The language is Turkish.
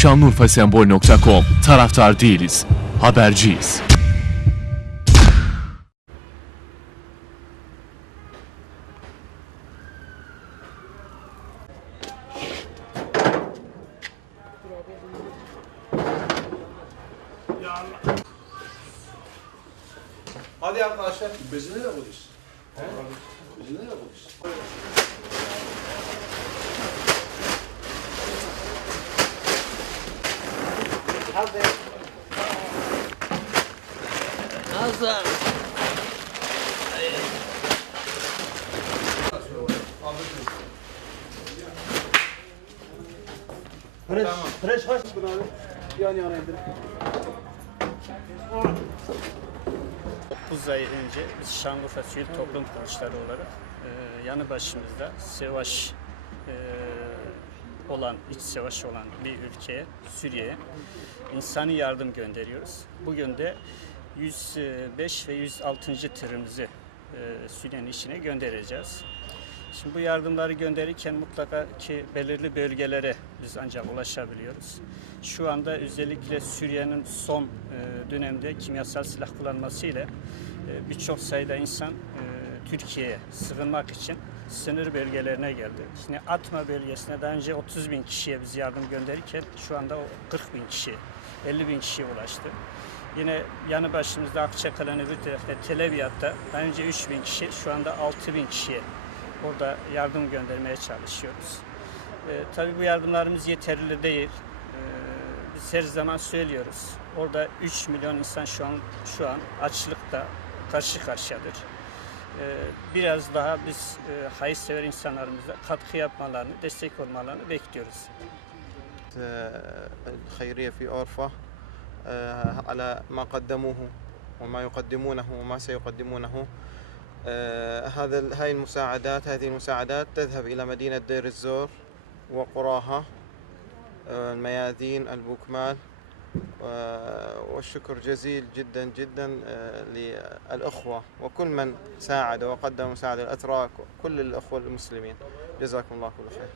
Şanlıurfasembol.com Taraftar değiliz, haberciyiz. Hadi arkadaşlar. Bezi nereye koyuyorsun? Bezi nereye koyuyorsun? Fresh, fresh kaç bunu abi? Yan yana indir. 9 ay önce biz Şanlıurfa Sivil Toplum Kuruluşları olarak e, yanı başımızda savaş e, olan, iç savaş olan bir ülkeye, Suriye'ye insani yardım gönderiyoruz. Bugün de 105 ve 106. tırımızı e, Suriye'nin içine göndereceğiz. Şimdi bu yardımları gönderirken mutlaka ki belirli bölgelere biz ancak ulaşabiliyoruz. Şu anda özellikle Suriye'nin son e, dönemde kimyasal silah kullanması ile birçok sayıda insan e, Türkiye'ye sığınmak için sınır bölgelerine geldi. Şimdi Atma bölgesine daha önce 30 bin kişiye biz yardım gönderirken şu anda o 40 bin kişi, 50 bin kişiye ulaştı. Yine yanı başımızda Akçakala'nın öbür tarafta Tel Abyad'da daha önce 3 bin kişi, şu anda 6 bin kişiye orada yardım göndermeye çalışıyoruz. Ee, tabii bu yardımlarımız yeterli değil. Ee, biz her zaman söylüyoruz. Orada 3 milyon insan şu an şu an açlıkta karşı karşıyadır. Biraz daha biz e, hayırsever insanlarımıza katkı yapmalarını, destek olmalarını bekliyoruz. الخيرية في أورفا آه، على ما قدموه وما يقدمونه وما سيقدمونه هذا هاي المساعدات هذه المساعدات تذهب إلى مدينة دير الزور وقراها الميادين البوكمال والشكر جزيل جدا جدا آه، للأخوة وكل من ساعد وقدم مساعدة الأتراك وكل الأخوة المسلمين. جزاكم الله كل خير.